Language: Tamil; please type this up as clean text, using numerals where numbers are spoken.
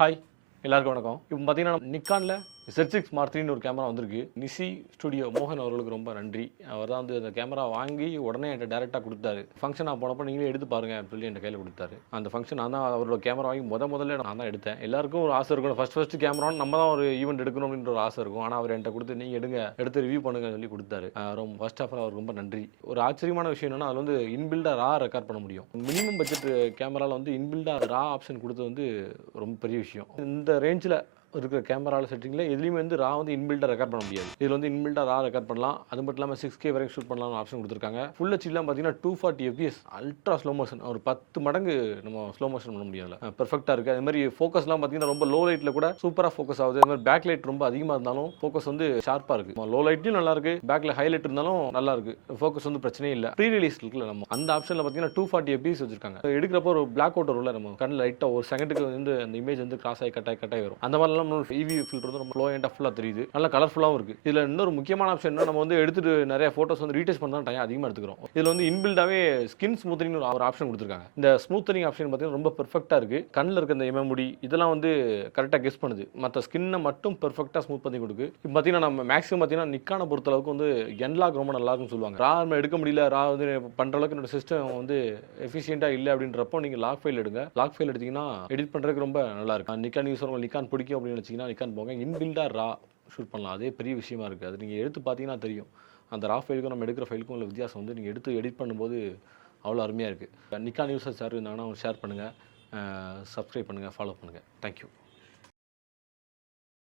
ஹாய் எல்லாருக்கும் வணக்கம். இப்போ பார்த்தீங்கன்னா நிக்கானில் Z6 Mark IIIன்னு ஒரு கேமரா வந்திருக்கு. நிசி ஸ்டுடியோ மோகன் அவர்களுக்கு ரொம்ப நன்றி. அவர் தான் வந்து அந்த கேமரா வாங்கி உடனே என்கிட்ட டேரெக்டாக கொடுத்தாரு. ஃபங்க்ஷன் நான் போனப்போ நீங்களே எடுத்து பாருங்க அப்படின்னு சொல்லி என் கையில் கொடுத்தாரு. அந்த ஃபங்க்ஷன் நான் தான் அவரோட கேமரா வாங்கி முதல்ல நான் தான் எடுத்தேன். எல்லாருக்கும் ஒரு ஆசை இருக்கும், ஃபர்ஸ்ட் கேமரான்னு நம்ம தான் ஒரு ஈவெண்ட் எடுக்கணும் அப்படின்ற ஒரு ஆசை இருக்கும். ஆனால் அவர் என்கிட்ட கொடுத்து நீங்கள் எடுத்து ரிவ்யூ பண்ணுங்க சொல்லி கொடுத்தாரு. ரொம்ப ஃபர்ஸ்ட் ஆஃப் ஆல் அவருக்கு ரொம்ப நன்றி. ஒரு ஆச்சரியமான விஷயம் என்னன்னா அதில் வந்து இன்பில்டாக ரா ரெக்கார்ட் பண்ண முடியும். மினிமம் பட்ஜெட் கேமராவில் வந்து இன்பில்டாக ரா ஆப்ஷன் கொடுத்தது வந்து ரொம்ப பெரிய விஷயம். இந்த ரேஞ்சில் இருக்கிற கேமராவில் செட்டிங்கில் எதுலையுமே வந்து ரா வந்து இன்பில்டாக ரெக்கார்ட் பண்ண முடியாது. இதில் வந்து இன்பில்டாக ரா ரெக்கார்ட் பண்ணலாம். அது மட்டும் இல்லாமல் 6K வரைக்கும் ஷூட் பண்ணலாம் ஆப்ஷன் கொடுத்துருக்காங்க. ஃபுல் ஹெச்டிலாம் பார்த்தீங்கன்னா 240 FPS அல்ட்ரா ஸ்லோ மோஷன், ஒரு 10 மடங்கு நம்ம ஸ்லோ மோஷன் பண்ண முடியல. பெர்ஃபெக்டாக இருக்குது. அது மாதிரி ஃபோக்கஸ்லாம் பார்த்தீங்கன்னா ரொம்ப லோ லைட்டில் கூட சூப்பராக ஃபோக்கஸ் ஆகுது. அது மாதிரி பேக் லைட் ரொம்ப அதிகமாக இருந்தாலும் ஃபோக்கஸ் வந்து ஷார்ப்பாக இருக்குது. லோ லைட்லையும் நல்லா இருக்குது, பேக்கில் ஹைலைட் இருந்தாலும் நல்லா இருக்குது. ஃபோக்கஸ் வந்து பிரச்சனையே இல்லை. ப்ரீ ரிலீஸ் இருக்குல்ல, நம்ம அந்த ஆப்ஷனில் பார்த்தீங்கன்னா 240 FPS வச்சிருக்காங்க. எடுக்கிறப்போ ஒரு பிளாக் அவுட் வரும்ல, நம்ம கண்ணில் லைட்டாக ஒரு செகண்டுக்கு வந்து அந்த இமேஜ் வந்து கிராஸ் ஆகி கட்டாய் வரும். அந்த மாதிரிலாம் EV ஃபில்டர் வந்து ரொம்ப லோ எண்டா ஃபுல்லாக தெரியுது, நல்லா கலர்ஃபுல்லாகவும் இருக்குது. இதில் இன்னொரு முக்கியமான ஆப்ஷன் என்ன, நம்ம வந்து எடுத்துட்டு நிறைய ஃபோட்டோஸ் வந்து ரீடேச் பண்ண டைம் அதிகமாக எடுத்துக்கிறோம். இதில் வந்து இன்பில்டாகவே ஸ்கின் ஸ்மூத்தனிங் ஒரு ஆப்ஷன் கொடுத்துருக்காங்க. இந்த ஸ்மூத்தனிங் ஆப்ஷன் பார்த்தீங்கன்னா ரொம்ப பெர்ஃபெக்டாக இருக்குது. கண்ணில் இருக்க இந்த முடி இதெல்லாம் வந்து கரெக்டாக கெஸ் பண்ணுது. மற்ற ஸ்கின்னை மட்டும் பெர்ஃபெக்டாக ஸ்மூத் பண்ணி கொடுக்கு. இப்போ பார்த்தீங்கன்னா நம்ம மேக்ஸிமம் பார்த்தீங்கன்னா நிக்கானை பொறுத்தளவுக்கு வந்து என்லாக் ரொம்ப நல்லா இருக்குன்னு சொல்லுவாங்க. ரா நம்ம எடுக்க முடியல, ரா வந்து பண்ணுற அளவுக்கு என்னோட சிஸ்டம் வந்து எஃபிஷியண்டாக இல்லை அப்படின்றப்போ நீங்கள் லாக் ஃபைல் எடுங்க. லாக் ஃபைல் எடுத்தீங்கன்னா எடிட் பண்ணுறதுக்கு ரொம்ப நல்லா இருக்கும். நிக்கான் யூஸ் நிக்கான் பிடிக்கும் அப்படின்னு நினச்சிங்கன்னா நிக்கான் போங்க. இன்பில்டாக ரா ஷூட் பண்ணலாம். அதே பெரிய விஷயமா இருக்குது. அது நீங்கள் எடுத்து பார்த்தீங்கன்னா தெரியும். அந்த ரா ஃபைலுக்கும் நம்ம எடுக்கிற ஃபைலுக்கும் உள்ள வித்தியாசம் வந்து நீங்கள் எடுத்து எடிட் பண்ணும்போது அவ்வளோ அருமையாக இருக்குது. நிக்கான் யூஸர்ஸ் யார் இருந்தாங்கன்னா ஷேர் பண்ணுங்கள், சப்ஸ்கிரைப் பண்ணுங்கள், ஃபாலோ பண்ணுங்கள். தேங்க்யூ.